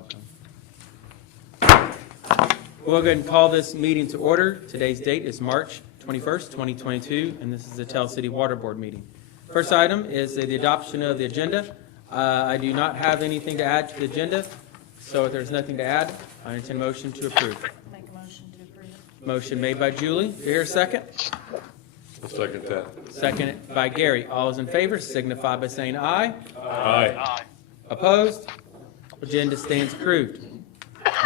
welcome. We'll go ahead and call this meeting to order. Today's date is March 21st, 2022, and this is the Tell City Water Board meeting. First item is the adoption of the agenda. I do not have anything to add to the agenda, so if there's nothing to add, I entertain a motion to approve. Make a motion to approve. Motion made by Julie. Do you hear a second? I'll second that. Seconded by Gary. All those in favor signify by saying aye. Aye. Opposed? Agenda stands approved.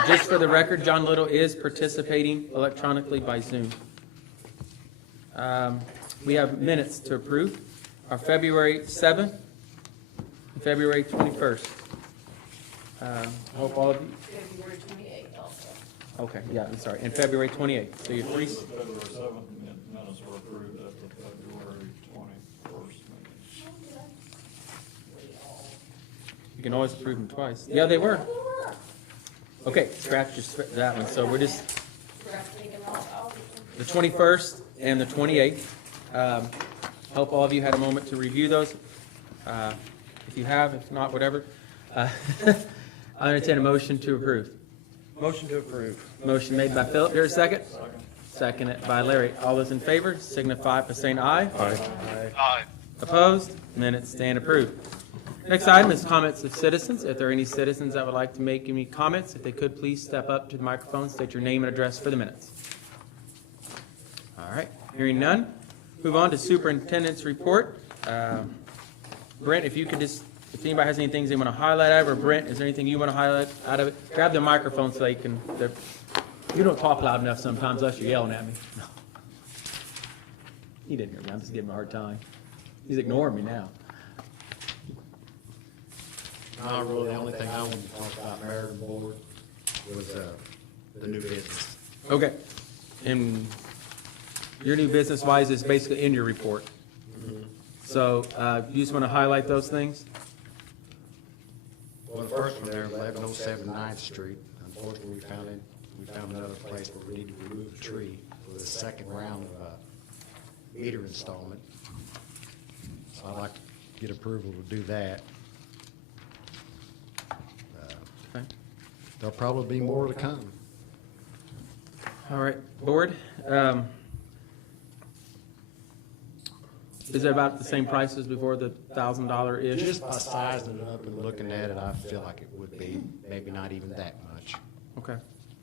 Just for the record, John Little is participating electronically by Zoom. We have minutes to approve. Our February 7th and February 21st. I hope all of you. February 28th also. Okay, yeah, I'm sorry. And February 28th. So you're three. The February 7th minutes were approved at the February 21st meeting. You can always approve them twice. Yeah, they were. Okay, scratch that one. So we're just the 21st and the 28th. Hope all of you had a moment to review those. If you have, if not, whatever. I entertain a motion to approve. Motion to approve. Motion made by Philip. Here a second. Seconded by Larry. All those in favor signify by saying aye. Aye. Opposed? Minutes stand approved. Next item is comments of citizens. If there are any citizens that would like to make any comments, if they could please step up to the microphone, state your name and address for the minutes. All right, hearing none. Move on to superintendent's report. Brent, if you could just, if anybody has any things they want to highlight out of, or Brent, is there anything you want to highlight out of it? Grab the microphone so they can, you don't talk loud enough sometimes unless you're yelling at me. No. He didn't hear me, I'm just giving him a hard time. He's ignoring me now. Not really. The only thing I wanted to talk about, Mayor and Board, was the new business. Okay. And your new business-wise is basically in your report. So you just want to highlight those things? Well, the first one there, 1107 9th Street. Unfortunately, we found another place where we need to remove a tree for the second round of meter installment. So I'd like to get approval to do that. Okay. There'll probably be more to come. All right, Board. Is it about the same price as before, the $1,000-ish? Just by sizing it up and looking at it, I feel like it would be maybe not even that much. Okay.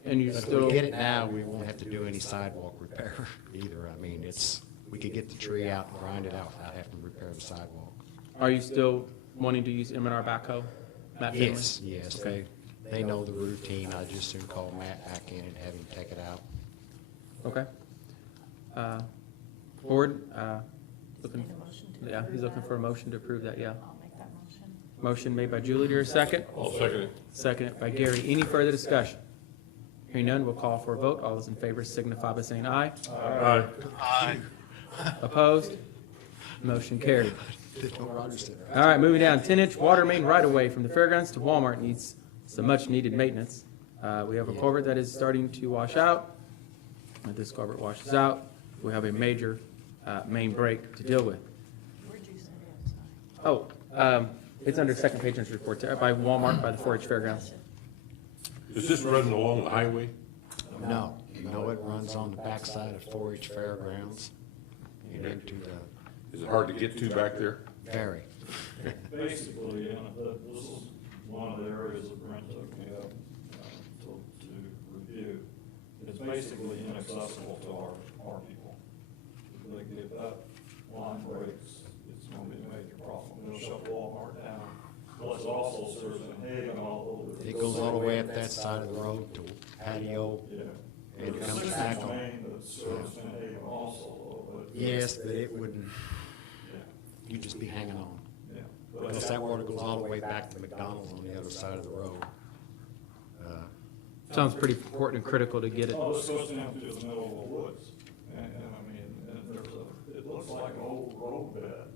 And you But if still, we get it now, we won't have to do any sidewalk repair either. I mean, we could get the tree out and grind it out without having to repair the sidewalk. are you still wanting to use M&R backhoe? Matt Finley? Yes, Okay. they know the routine. I just soon call Matt back in and have him take it out. Okay. Board, looking, Need a motion to yeah, approve he's looking that? for a motion to approve that, yeah. I'll make that motion. Motion made by Julie, to your second. I'll second it. Seconded by Gary. Any further discussion? Hearing none, we'll call for a vote. All those in favor signify by saying aye. Aye. Opposed? Motion carried. Roger said. All right, moving down, 10-inch water main right-of-way from the fairgrounds to Walmart needs some much-needed maintenance. We have a culvert that is starting to wash out. When this culvert washes out, we have a major main break to deal with. Where'd you send it? Sorry. Oh, it's under second page report there by Walmart by the 4-H fairgrounds. Is this running along the highway? No, it runs on the backside of 4-H Fairgrounds and into the Is it hard to get to back there? ferry. Basically, this is one of the areas that Brent took me up to review. It's basically inaccessible to our people. If they get that line breaks, it's going to be a major problem. It'll shut Walmart down. Plus also serves an egg all over. It goes all the way up that side of the road to patio. Yeah. And it There's a comes 6-inch back on. main that serves an egg also, but. Yes, but it wouldn't, Yeah. you'd just be hanging on. Yeah. Plus that water goes all the way back to McDonald's on the other side of the road. Sounds pretty important and critical to get it. Oh, this goes down through the middle of the woods, and I mean, and it looks like an old road bed.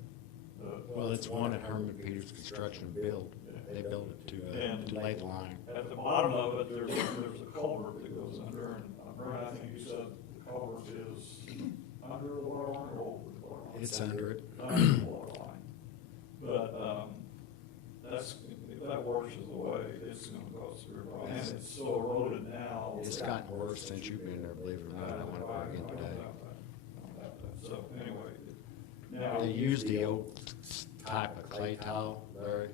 Well, it's one that Herman Peters Construction built. They built it to lay the line. At the bottom of it, there's a culvert that goes under, and Brent, I think you said the culvert is under the water line or over the water line? It's under it. Under the water line. But, if that washes away, it's gonna go through it's so eroded now. It's gotten worse since you've been there, believe it or not. I went over again today. So anyway, now. They use the old type of clay tile, Larry.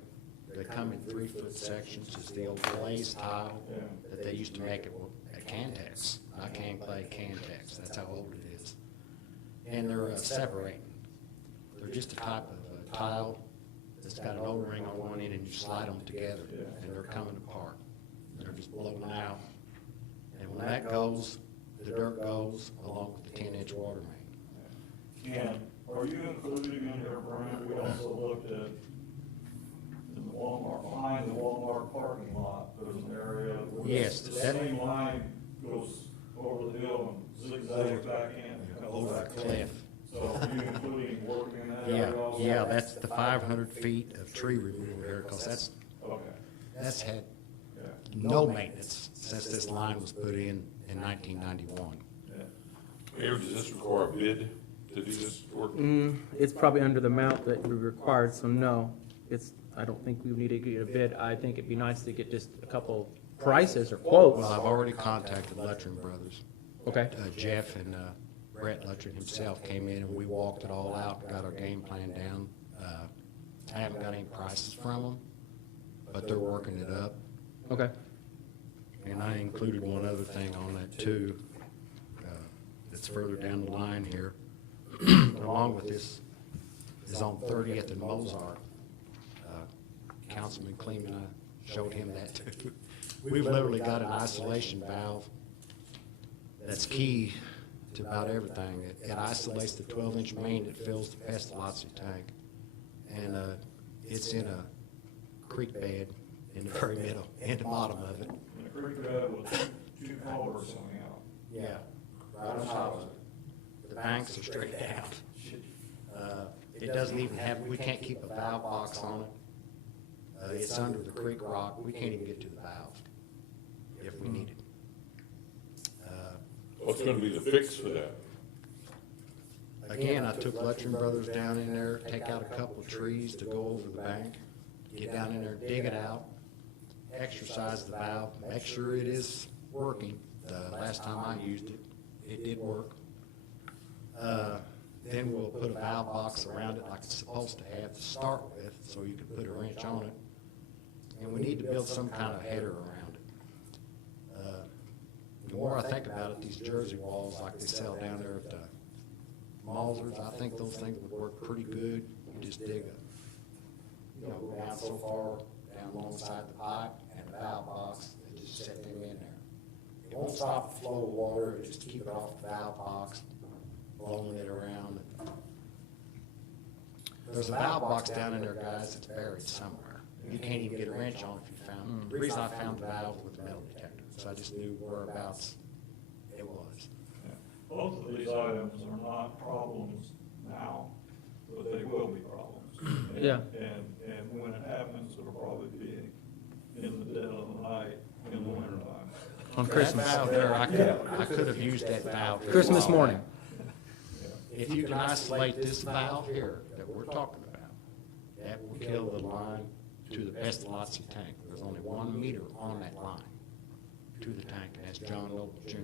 They come in 3-foot sections. It's the old glazed tile that they used to make at Cantex. Not can clay, Cantex. That's how old it is. And they're separating. They're just a type of tile that's got an O-ring on one end, and you slide them together, and they're coming apart. They're just blowing out. And when that goes, the dirt goes along with the 10-inch water main. And are you including in here, Brian, we also looked at in the Walmart, behind the Walmart parking lot, there's an area where Yes, the that- same line goes over the hill and zigzags back in and comes Over back the in. cliff. So are you including work in that Yeah, area also? yeah, that's the 500 feet of tree removal there, because Okay, that's had yeah, no maintenance since this line was put in 1991. yeah. Mayor, does this require a bid to do this work? It's probably under the amount that we required, so no, I don't think we need to get a bid. I think it'd be nice to get just a couple prices or quotes. Well, I've already contacted Luttrin Brothers. Okay, Jeff and Brett Luttrin himself came in, and we walked it all out, got our game plan down. I haven't got any prices from them, but they're working it up. okay. And I included one other thing on that too, that's further down the line here. Along with this is on 30th and Mozart. Councilman Kleeman, I showed him that too. We've literally got an isolation valve that's key to about everything. It isolates the 12-inch main that fills the pestilence tank. And it's in a creek bed in the very middle, in the bottom of it. And the creek bed with two culverts coming out. Yeah, right on top of it. The banks are straight out. It doesn't even have, we can't keep a valve box on it. It's under the creek rock. We can't even get to the valve if we need it. What's gonna be the fix for that? Again, I took Luttrin Brothers down in there, take out a couple of trees to go over the bank, get down in there, dig it out, exercise the valve, make sure it is working. The last time I used it, it did work. Then we'll put a valve box around it like it's supposed to have to start with, so you can put a wrench on it. And we need to build some kind of header around it. The more I think about it, these Jersey walls like they sell down there at the Mausers, I think those things would work pretty good. You just dig go down so far, down alongside the pipe and the valve box, and just set them in there. It won't stop the flow of water, it just keep it off the valve box, blowing it around. There's a valve box down in there, guys, that's buried somewhere. You can't even get a wrench on it if you found it. The reason I found the valve with the metal detector, so I just knew whereabouts it was. Both of these items are not problems now, but they will be problems. And- Yeah. And when it happens, it'll probably be in the dead of the night, in the winter time. On That Christmas, valve there, I could have used that valve. Christmas morning. If you can isolate this valve here that we're talking about, that will kill the line to the pestilence tank. There's only 1 meter on that line to the tank, and that's John Noble Jr.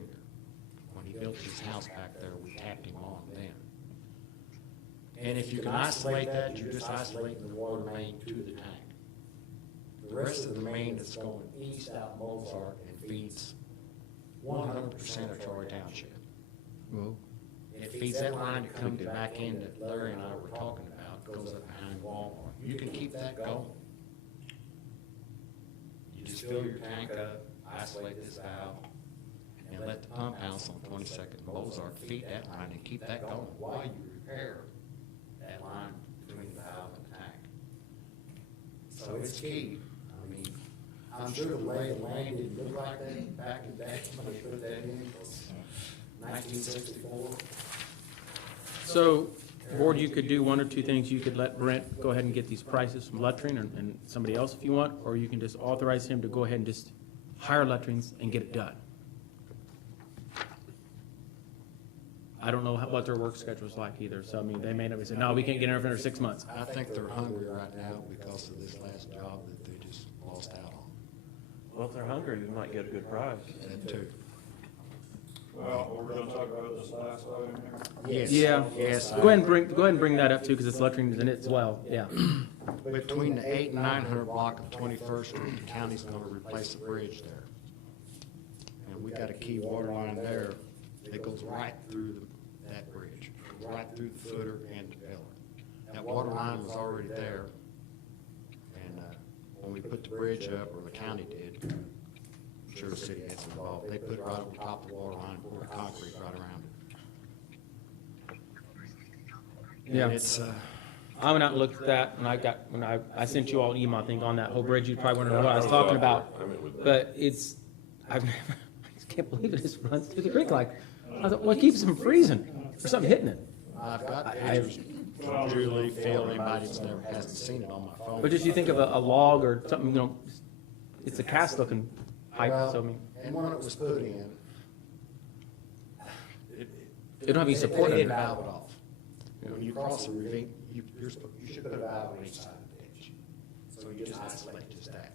When he built his house back there, we tapped him on then. And if you can isolate that, you're just isolating the water main to the tank. The rest of the main that's going east out Mozart and feeds 100% of Troy Township. Well, It feeds that line that comes back in that Larry and I were talking about, goes up behind Walmart. You can keep that going. You just fill your tank up, isolate this valve, and let the pump house on 22nd and Mozart feed that line and keep that going while you repair that line between the valve and the tank. So it's key. I mean, I'm sure the lay of land didn't look like that back in the day when they put that in. 1964. so, board, you could do one or two things. You could let Brent go ahead and get these prices from Luttrin and somebody else if you want, or you can just authorize him to go ahead and just hire Luttrins and get it done. I don't know what their work schedule's like either, so I mean, they may not be saying, no, we can't get everything for 6 months. I think they're hungry right now because of this last job that they just lost out on. Well, if they're hungry, we might get a good price. That too. Well, we're gonna talk about this last item here. Yes. Yeah. Yes. Go ahead and bring that up too, because it's electric in it as well, yeah. Between the 800 and 900 block of 21st Street, the county's gonna replace the bridge there. And we got a key water line there that goes right through that bridge, right through the footer and the pillar. That water line was already there. And when we put the bridge up, or the county did, I'm sure the city gets involved, they put it right over top of the water line, poured concrete right around it. Yeah. And it's, I went out and looked at that, and I sent you all an email, I think, on that whole bridge. You probably want to know what I was talking about. I mean, with But it's, I just can't believe it just runs through the creek like, I thought, what keeps it from freezing or something hitting it? I've got pictures from Julie, Phil, anybody that's never hasn't seen it on my phone. But just you think of a log or something, you know, it's a cast looking pipe, Well, so I mean, and when it was put in, it don't have any support they under did it. valve it off. When you cross the ravine, you should put a valve on each side of the ditch. So you just isolate just that.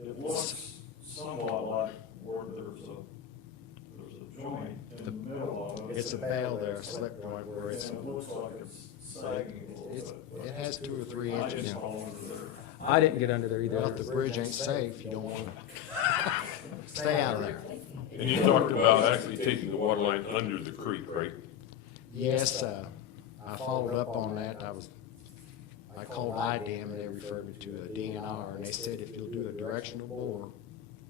It looks somewhat like where there's a joint in the middle of it. It's a bail there, a slip joint where And it's, it looks like it's sagging a little bit. it has 2 or 3 I inches. just fall under there. I didn't get under there Well, if either. the bridge ain't safe, you don't want to stay out of there. And you talked about actually taking the water line under the creek, right? Yes, I followed up on that. I called IDEM and they referred me to a DNR, and they said if you'll do a directional bore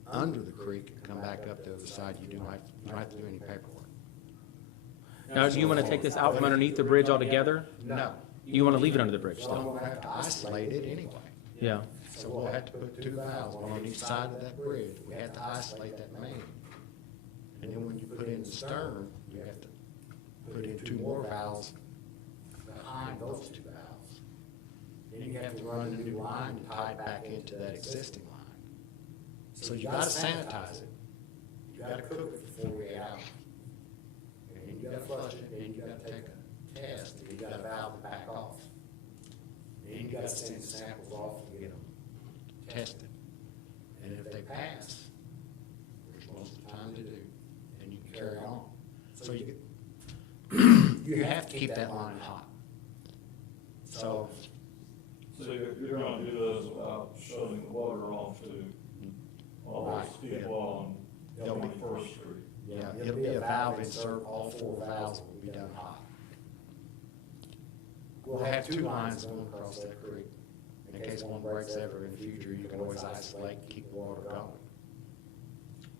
under the creek and come back up the other side, you don't have to do any paperwork. Now, do you want to take this out from underneath the bridge altogether? No. You want to leave it under the bridge So I'm still? gonna have to isolate it anyway. Yeah. So we'll have to put 2 valves, one on each side of that bridge. We have to isolate that main. And then when you put in the stern, you have to put in 2 more valves behind those 2 valves. Then you have to run a new line and tie it back into that existing line. So you gotta sanitize it. You gotta cook it for 48 hours. And then you gotta flush it, and then you gotta take a test, and you gotta valve it back off. Then you gotta send the samples off and get them tested. And if they pass, which most of the time they do, then you can carry on. So you have to keep that line hot. So, So you're gonna do this without shutting the water off to all those Right, yeah. people on They'll be- 21st Street. yeah, it'll be a valve insert, all 4 valves will be done hot. We'll have 2 lines going across that creek. In case one breaks ever in the future, you can always isolate and keep the water going.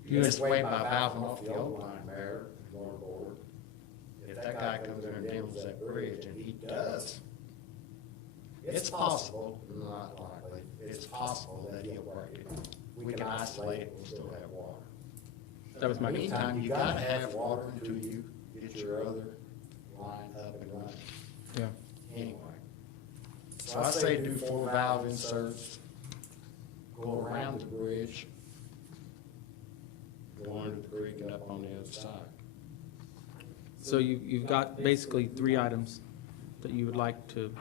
This way, by valving off the old line there, water board, if that guy comes in and demos that bridge, and he does, it's possible, not likely, it's possible that he'll break it. We can isolate it, we'll still have water. That was my In the concern. meantime, you gotta have water until you get your other line up and running, Yeah. anyway. So I say do 4 valve inserts, go around the bridge, go under the creek and up on the other side. So you've got basically 3 items that you would like to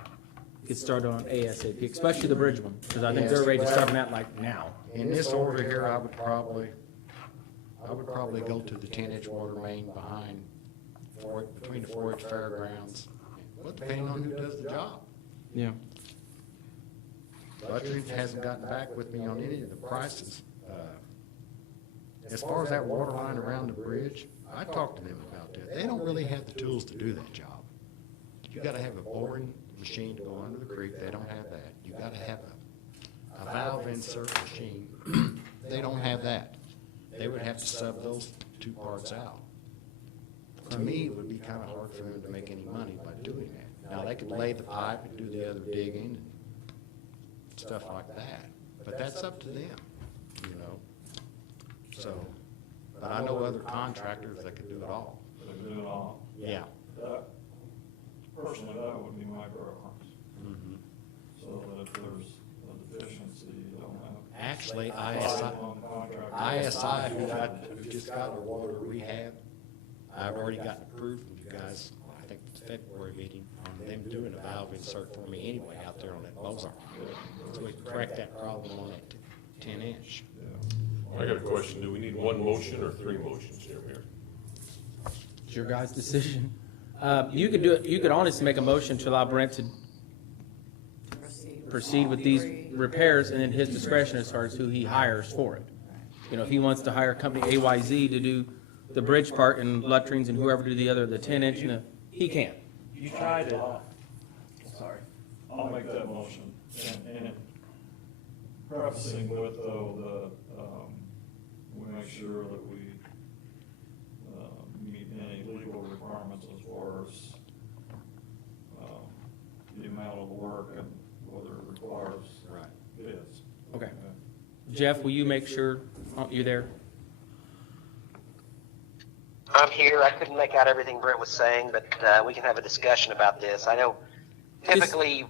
get started on ASAP, especially the bridge one, because I think they're ready to start on that like now. In this order here, I would probably go to the 10-inch water main behind, between the 4-H fairgrounds, well, depending on who does the job. Yeah. Butcher hasn't gotten back with me on any of the prices. As far as that water line around the bridge, I talked to them about that. They don't really have the tools to do that job. You gotta have a boring machine to go under the creek, they don't have that. You gotta have a valve insert machine, they don't have that. They would have to sub those 2 parts out. To me, it would be kinda hard for them to make any money by doing that. Now, they could lay the pipe and do the other digging and stuff like that, but that's up to them, you know? So, but I know other contractors that could do it all. They do it all. Yeah. That, personally, that would be my preference. Mhm. So that if there's a deficiency, you don't have. Actually, Five-on contract. ISI, who just got our water rehab, I've already gotten approved from you guys, I think it's February meeting, on them doing a valve insert for me anyway out there on that Mozart. So we can correct that problem on that 10-inch. I got a question. Do we need one motion or three motions here, Mayor? It's your guys' decision. You could do it, you could honestly make a motion to allow Brent to proceed with these repairs, and then his discretion as far as who he hires for it. You know, if he wants to hire company AYZ to do the bridge part and Luttrings and whoever do the other, the 10-inch, he can. You tried it. Sorry. I'll make that motion. And prefacing with, though, we make sure that we meet any legal requirements as far as the amount of work and whether it requires bids. Okay. Jeff, will you make sure you're there? I'm here. I couldn't make out everything Brent was saying, but we can have a discussion about this. I know typically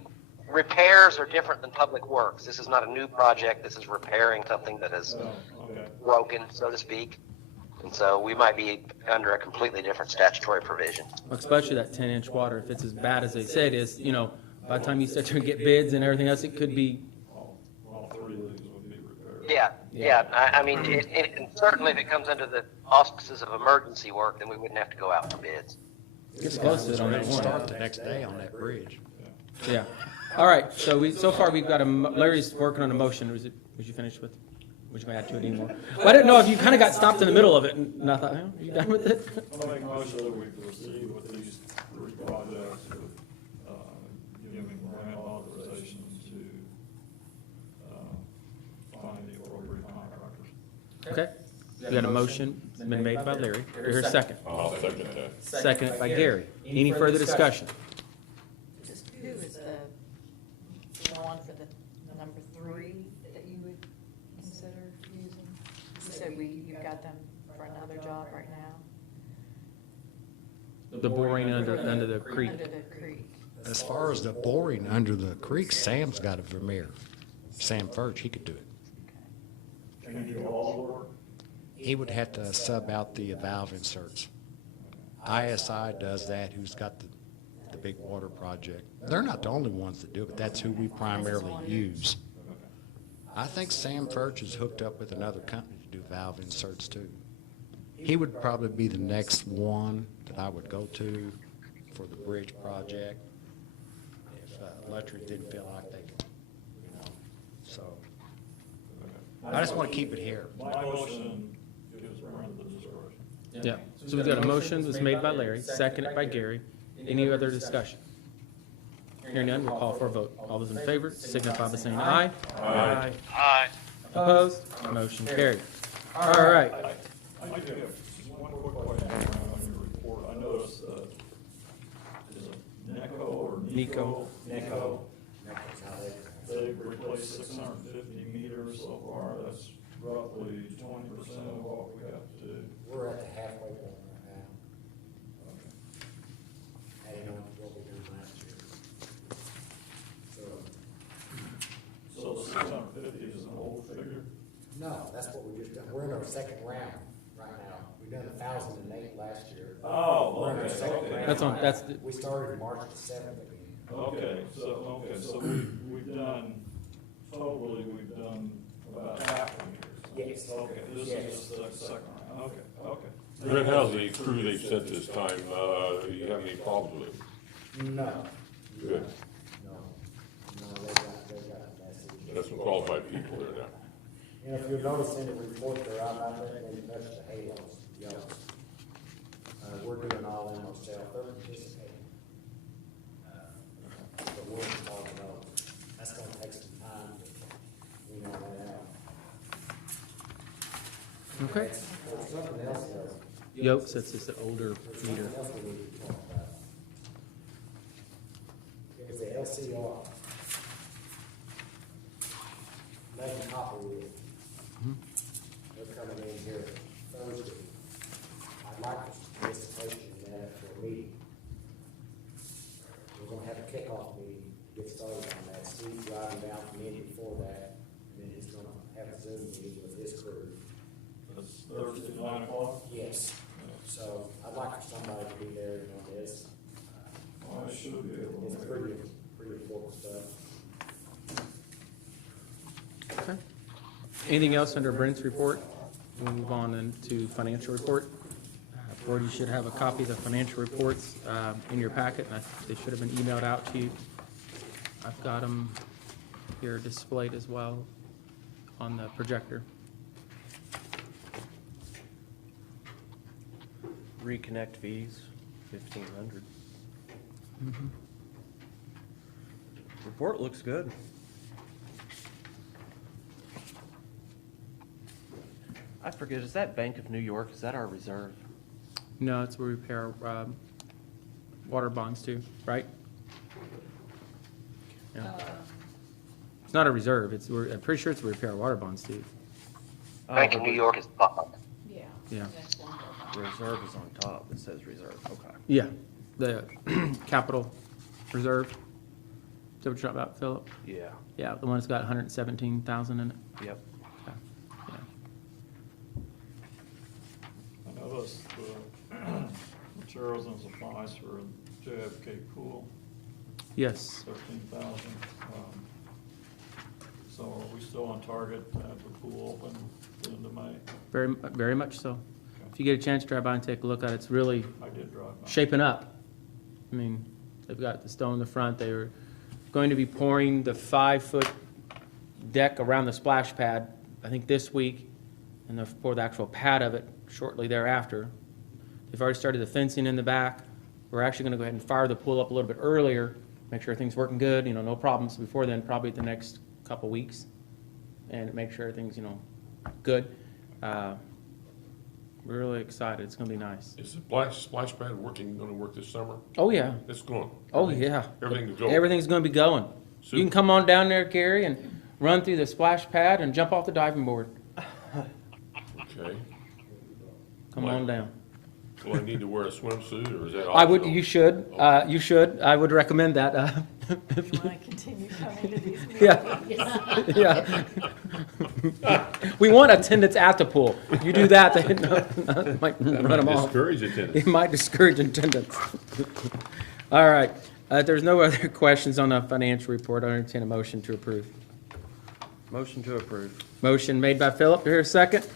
repairs are different than public works. This is not a new project. This is repairing something that is broken, so to speak. And so we might be under a completely different statutory provision. Especially that 10-inch water, if it's as bad as they said it is, you know, by the time you sit there and get bids and everything else, it could be. All three of these would be repaired. Yeah. I mean, and certainly if it comes under the auspices of emergency work, then we wouldn't have to go out for bids. It's close to it on that one. Start the next day on that bridge. Yeah. All right, so far we've got Larry's working on a motion. Was you finished with? Would you add to it anymore? Well, I didn't know if you kind of got stopped in the middle of it, and I thought, are you done with it? I'll make a motion that we proceed with these three projects with giving grant authorization to find the appropriate contractors. Okay. We got a motion been made by Larry. Here's a second. I'll second that. Seconded by Gary. Any further discussion? Just who is the one for the number 3 that you would consider using? You said you've got them for another job right now? The boring under the creek. Under the creek. As far as the boring under the creek, Sam's got a Vermeer. Sam Furch, he could do it. Can you do all the work? He would have to sub out the valve inserts. ISI does that, who's got the big water project. They're not the only ones that do it, but that's who we primarily use. I think Sam Furch is hooked up with another company to do valve inserts too. He would probably be the next one that I would go to for the bridge project if Luttrell didn't feel like they could, so. I just want to keep it here. My motion gives Brent the discretion. Yeah. So we've got a motion that was made by Larry, seconded by Gary. Any other discussion? Hearing none, we'll call for a vote. All those in favor signify by saying aye. Aye. Aye. Opposed? Motion carried. All right. I do have just one quick question on your report. I noticed, is it NECO or Nico. NECO. They've replaced 650 meters so far. That's roughly 20% of what we have to do. We're at the halfway point right now. Adding on to what we did last year. So the 650 is an old figure? No, that's what we just done. We're in our second round right now. We've done 1,008 last year. Oh, We're in our okay, second okay. round. That's on, that's, the- We started March the 7th again. Okay, so we've done, totally, we've done about half a meter. Yes. Okay, this Yes. is just the second round, okay. Brent, how's the crew they've sent this time? Do you have any problems with it? No. Good. No, they got a message. Got some qualified people there now. And if you notice in the report, they're out there, they touch the halos, yellows. We're doing all them ourselves, they're participating. But we're involved in those. That's gonna take some time to, that out. okay. There's something else, Yokes, that's just an older meter. something else we need to talk about. Is the LCR. Lead copper with. They're coming in here Thursday. I'd like to participation in that for a meeting. We're gonna have a kickoff meeting, to get started on that. Steve's driving down from Indy before that, and then he's gonna have a Zoom meeting with his crew. That's Thursday, 9 o'clock? Yes. So I'd like for somebody to be there on this. I should be able It's to. pretty important stuff. Okay. Anything else under Brent's report? We'll move on into financial report. Board, you should have a copy of the financial reports in your packet, and they should have been emailed out to you. I've got them here displayed as well on the projector. Reconnect fees, 1,500. Report looks good. I forget, is that Bank of New York, is that our reserve? No, it's where we pay our water bonds too, right? Yeah. It's not a reserve, I'm pretty sure it's where we pay our water bonds too. Bank of New York is bottom. Yeah. Yeah. That's one. Reserve is on top, it says reserve, okay. Yeah, the capital reserve. Is that what you're talking about, Philip? Yeah, Yeah, the one that's got 117,000 in it. yep. Okay. Yeah. I noticed the materials and supplies for JFK pool, Yes, 13,000. So are we still on target to have the pool open at the end of May? very much so. If you get a chance to drive by and take a look at it, it's really I did drive by. shaping up. I mean, they've got the stone in the front. They were going to be pouring the 5-foot deck around the splash pad, I think this week, and they'll pour the actual pad of it shortly thereafter. They've already started the fencing in the back. We're actually gonna go ahead and fire the pool up a little bit earlier, make sure everything's working good, no problems before then, probably the next couple weeks, and make sure everything's, good. We're really excited. It's gonna be nice. Is the splash pad gonna work this summer? Oh, yeah. It's going. Oh, yeah. Everything's going. Everything's gonna be going. You can come on down there, Gary, and run through the splash pad and jump off the diving board. Okay. Come on down. Do I need to wear a swimsuit, or is that I would, optional? you should. I would recommend that. You want to continue coming to these meetings? Yeah. Yeah. We want attendance at the pool. If you do that, they might run them off. Discourage attendance. It might discourage attendance. All right. If there's no other questions on the financial report, I entertain a motion to approve. Motion to approve. Motion made by Philip. Do I hear a second?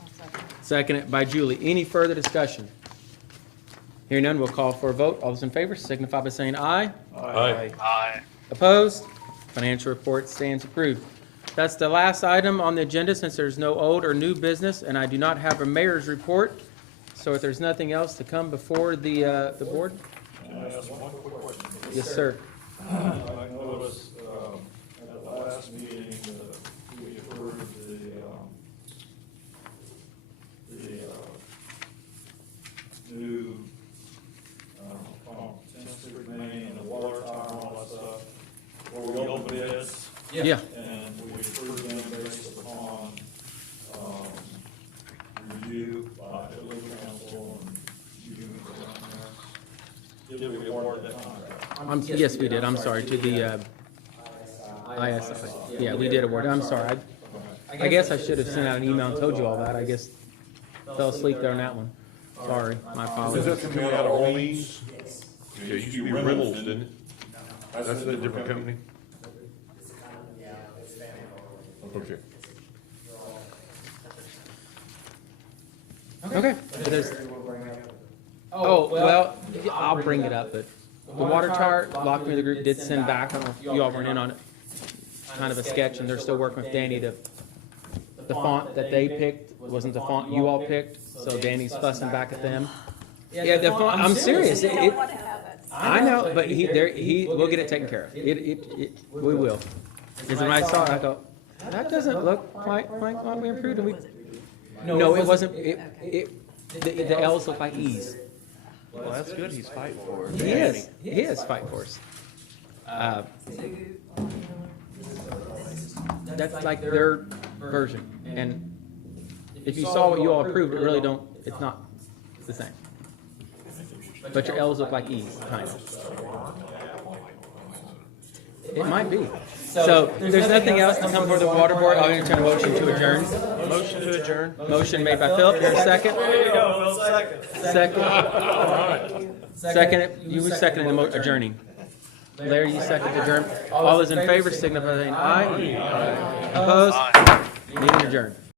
I'll second. Seconded by Julie. Any further discussion? Hearing none, we'll call for a vote. All those in favor signify by saying aye. Aye. Opposed? Financial report stands approved. That's the last item on the agenda since there's no old or new business, and I do not have a mayor's report. So if there's nothing else to come before the board? Can I ask one quick question? Yes, sir. I noticed at the last meeting, we approved the new 10th Street main and the water tower and all that stuff. Where we opened bids, Yeah. and we approved them based upon review by the legal counsel and you around there. Did we award that contract? Yes, we did. I'm sorry, to the ISI. Yeah, we did award. I'm sorry. I guess I should have sent out an email and told you all that. I guess fell asleep there on that one. Sorry, my Is apologies. that coming out of Orleans? Yeah, it used to be Reynolds, didn't it? That's a different company? Okay. Okay. Oh, well, I'll bring it up, but the water tower, Lockman, the group did send back, I don't know if you all weren't in on it, kind of a sketch, and they're still working with Danny to, the font that they picked wasn't the font you all picked, so Danny's fussing back at them. Yeah, the font, I'm serious. You don't want to have it. I know, but we'll get it taken care of. We will. Because when I saw it, I go, that doesn't look quite what we improved. And no, it wasn't, the L's look like E's. Well, that's good, he's fighting for it. He is fighting for us. That's like their version, and if you saw what you all approved, it really don't, it's not the same. But your L's look like E's, kind of. It might be. So, there's nothing else to come before the water board, I'll entertain a motion to adjourn. Motion to adjourn. Motion made by Philip, here a second? There you go, second. Second, you seconded the adjourning. Larry, you seconded adjourn. All those in favor signify by saying aye. Opposed? Meeting adjourned.